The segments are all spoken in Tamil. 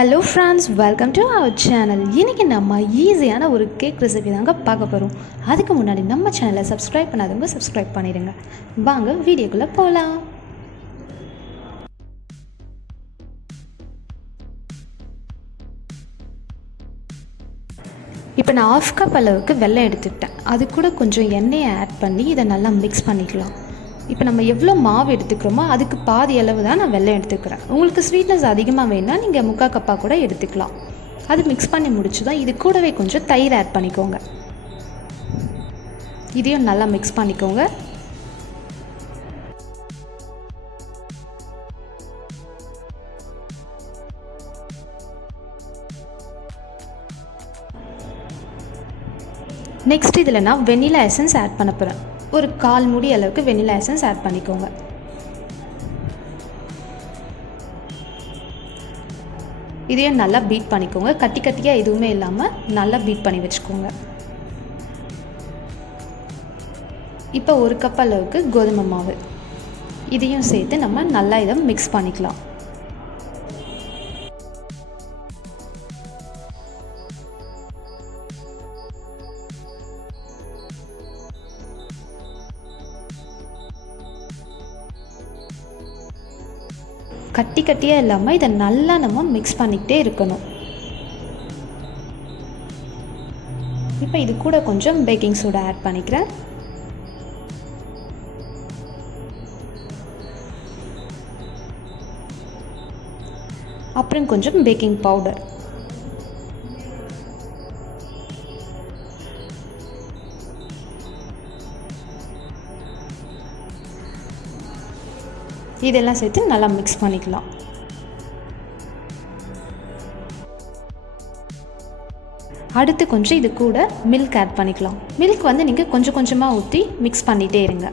Hello friends, welcome to our channel. இன்னைக்கு நம்ம ஈஸியான ஒரு கேக் ரெசிபி தாங்க பார்க்க போறோம். அதுக்கு முன்னாடி நம்ம சேனலை சப்ஸ்கிரைப் பண்ணாதவங்க சப்ஸ்கிரைப் பண்ணிடுங்க. வாங்க வீடியோக்குள்ள போலாம். இப்போ நான் 1/2 கப் அளவுக்கு வெல்லம் எடுத்துக்கிட்டேன். அது கூட கொஞ்சம் எண்ணெயை ஆட் பண்ணி இதை நல்லா மிக்ஸ் பண்ணிக்கலாம். இப்போ நம்ம எவ்வளோ மாவு எடுத்துக்கிறோமோ அதுக்கு பாதி அளவு தான் நான் வெல்லம் எடுத்துக்கிறேன். உங்களுக்கு ஸ்வீட்னஸ் அதிகமாக வேணும்னா நீங்கள் 3/4 கப்பாக கூட எடுத்துக்கலாம். அது மிக்ஸ் பண்ணி முடிச்சுதான் இது கூடவே கொஞ்சம் தயிர் ஆட் பண்ணிக்கோங்க. இதையும் நல்லா மிக்ஸ் பண்ணிக்கோங்க. நெக்ஸ்ட் இதில் நான் வெனிலா எசன்ஸ் ஆட் பண்ண போகிறேன். ஒரு 1/4 மூடி அளவுக்கு வெனிலா எசன்ஸ் ஆட் பண்ணிக்கோங்க. இதையும் நல்லா பீட் பண்ணிக்கோங்க. கட்டி கட்டியாக எதுவுமே இல்லாமல் நல்லா பீட் பண்ணி வச்சுக்கோங்க. இப்போ 1 கப் அளவுக்கு கோதுமை மாவு இதையும் சேர்த்து நம்ம நல்லா இதை மிக்ஸ் பண்ணிக்கலாம். கட்டி கட்டியாக இல்லாமல் இதை நல்லா நம்ம மிக்ஸ் பண்ணிக்கிட்டே இருக்கணும். இப்போ இது கூட கொஞ்சம் பேக்கிங் சோடா ஆட் பண்ணிக்கிறேன். அப்புறம் கொஞ்சம் பேக்கிங் பவுடர். இதெல்லாம் சேர்த்து நல்லா மிக்ஸ் பண்ணிக்கலாம். அடுத்து கொஞ்சம் இது கூட மில்க் ஆட் பண்ணிக்கலாம். மில்க் வந்து நீங்கள் கொஞ்சம் கொஞ்சமாக ஊற்றி மிக்ஸ் பண்ணிகிட்டே இருங்க.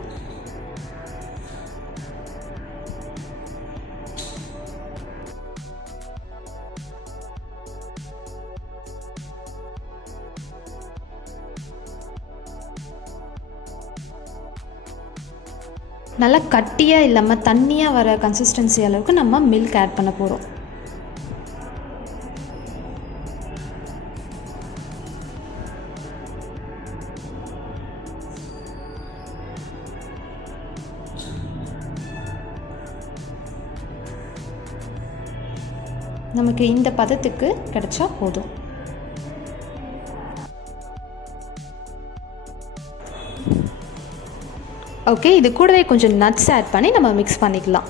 நல்லா கட்டியாக இல்லாமல் தண்ணியாக வர கன்சிஸ்டன்சி அளவுக்கு நம்ம மில்க் ஆட் பண்ண போகிறோம். நமக்கு இந்த பதத்துக்கு கிடைச்சா போதும். ஓகே, இது கூடவே கொஞ்சம் நட்ஸ் ஆட் பண்ணி நம்ம மிக்ஸ் பண்ணிக்கலாம்.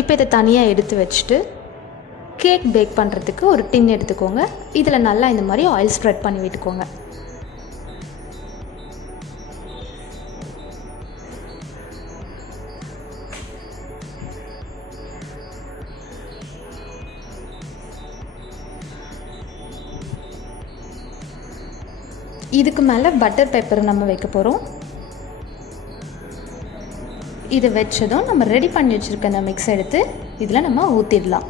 இப்போ இதை தனியாக எடுத்து வச்சுட்டு கேக் பேக் பண்ணுறதுக்கு ஒரு டின் எடுத்துக்கோங்க. இதில் நல்லா இந்த மாதிரி ஆயில் ஸ்ப்ரெட் பண்ணி விட்டுக்கோங்க. இதுக்கு மேலே பட்டர் பேப்பர் நம்ம வைக்க போகிறோம். இதை வச்சதும் நம்ம ரெடி பண்ணி வச்சுருக்க அந்த மிக்ஸ் எடுத்து இதில் நம்ம ஊற்றிடலாம்.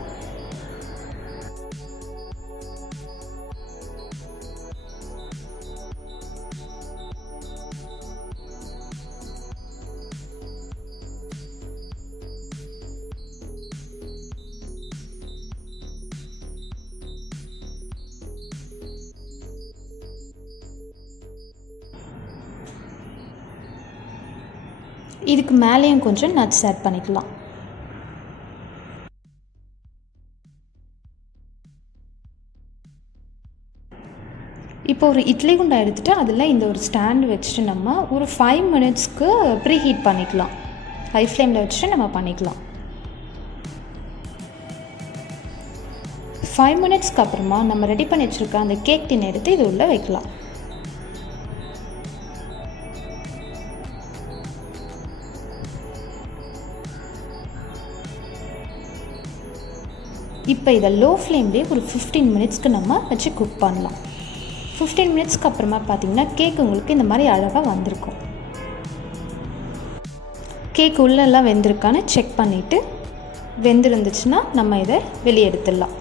இதுக்கு மேலேயும் கொஞ்சம் நட்ஸ் ஆட் பண்ணிக்கலாம். இப்போ ஒரு இட்லி குண்டா எடுத்துகிட்டு அதில் இந்த ஒரு ஸ்டாண்டு வச்சுட்டு நம்ம ஒரு 5 மினிட்ஸ்க்கு ப்ரீ ஹீட் பண்ணிக்கலாம். ஹை ஃப்ளேமில் வச்சுட்டு நம்ம பண்ணிக்கலாம். 5 மினிட்ஸ்க்கு அப்புறமா நம்ம ரெடி பண்ணி வச்சுருக்க அந்த கேக் டின் எடுத்து இது உள்ளே வைக்கலாம். இப்போ இதை லோ ஃப்ளேம்லேயே ஒரு 15 மினிட்ஸ்க்கு நம்ம வச்சு குக் பண்ணலாம். 15 மினிட்ஸ்க்கு அப்புறமா பார்த்திங்கன்னா கேக் உங்களுக்கு இந்த மாதிரி அழகாக வந்திருக்கும். கேக் உள்ளெல்லாம் வெந்திருக்கான்னு செக் பண்ணிவிட்டு வெந்திருந்துச்சுன்னா நம்ம இதை வெளியே எடுத்துடலாம்.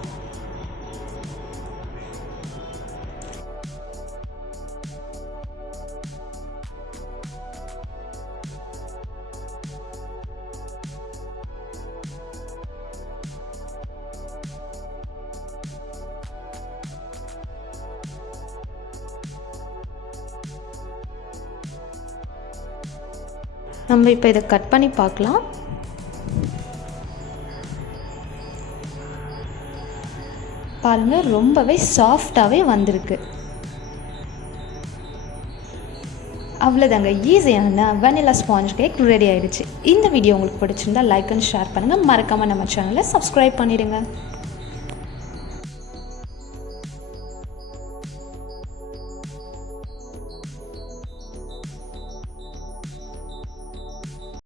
நம்ம இப்போ இதை கட் பண்ணி பார்க்கலாம். பாருங்கள், ரொம்பவே சாஃப்டாகவே வந்திருக்கு. அவ்வளோதாங்க, ஈஸியான வெனிலா ஸ்பாஞ்ச் கேக் ரெடி ஆகிடுச்சு. இந்த வீடியோ உங்களுக்கு பிடிச்சிருந்தா லைக் அண்ட் ஷேர் பண்ணுங்கள். மறக்காமல் நம்ம சேனலை சப்ஸ்கிரைப் பண்ணிவிடுங்க.